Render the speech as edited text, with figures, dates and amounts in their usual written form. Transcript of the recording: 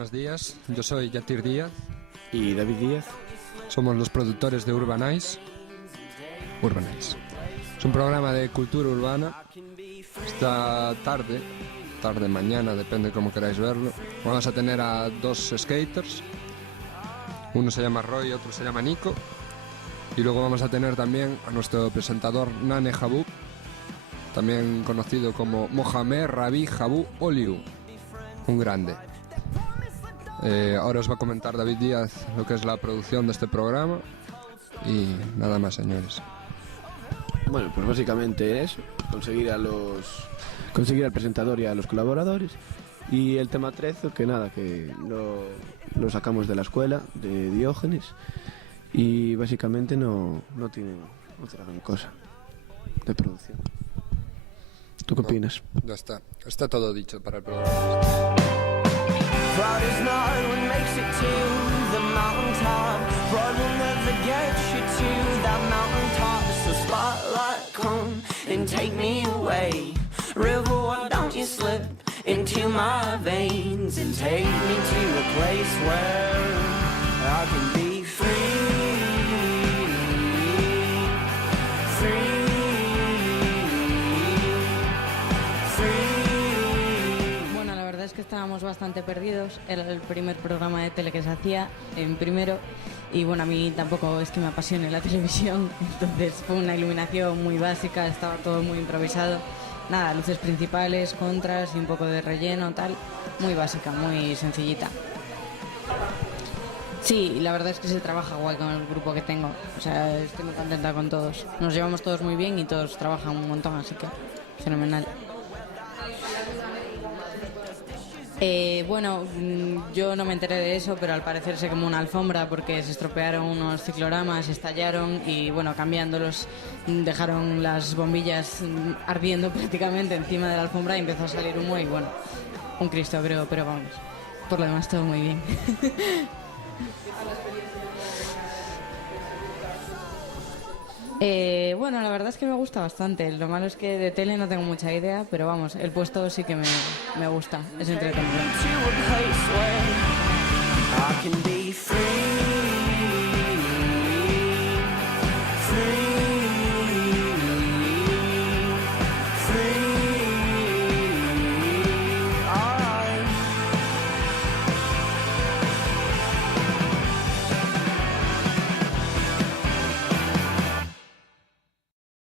buenos días. Yo soy Yatir Díaz. Y David Díaz. Somos los productores de Urbanize. Urbanize. Es un programa de cultura urbana. Esta tarde, mañana, depende cómo queráis verlo, vamos a tener a dos skaters. Uno se llama Roy y otro se llama Nico. Y luego vamos a tener también a nuestro presentador Nane Jabú, también conocido como Mohamed Rabi Jabú Oliu, un grande. Ahora os va a comentar David Díaz lo que es la producción de este programa y nada más, señores. Bueno, pues básicamente es conseguir al presentador y a los colaboradores. Y el tema 13, que nada, que lo sacamos de la escuela de Diógenes y básicamente no tiene otra gran cosa de producción. ¿Tú qué opinas? Ya está todo dicho para el programa. Pride is not what makes it to the mountaintop. Pride will never get you to that mountaintop. So spotlight, come and take me away. River, why don't you slip into my veins and take me to a place where I can be free. Es que estábamos bastante perdidos, era el primer programa de tele que se hacía en primero y bueno, a mí tampoco es que me apasione la televisión, entonces fue una iluminación muy básica, estaba todo muy improvisado, nada, luces principales, contras y un poco de relleno, tal, muy básica, muy sencillita. Sí, la verdad es que se trabaja guay con el grupo que tengo, o sea, estoy muy contenta con todos, nos llevamos todos muy bien y todos trabajan un montón, así que fenomenal. Bueno, yo no me enteré de eso, pero al parecer se quemó una alfombra porque se estropearon unos cicloramas, estallaron y bueno, cambiándolos dejaron las bombillas ardiendo prácticamente encima de la alfombra y empezó a salir humo y bueno, un Cristo creo, pero vamos, por lo demás todo muy bien. Bueno, la verdad es que me gusta bastante. Lo malo es que de tele no tengo mucha idea, pero vamos, el puesto sí que me gusta. Es entretenido.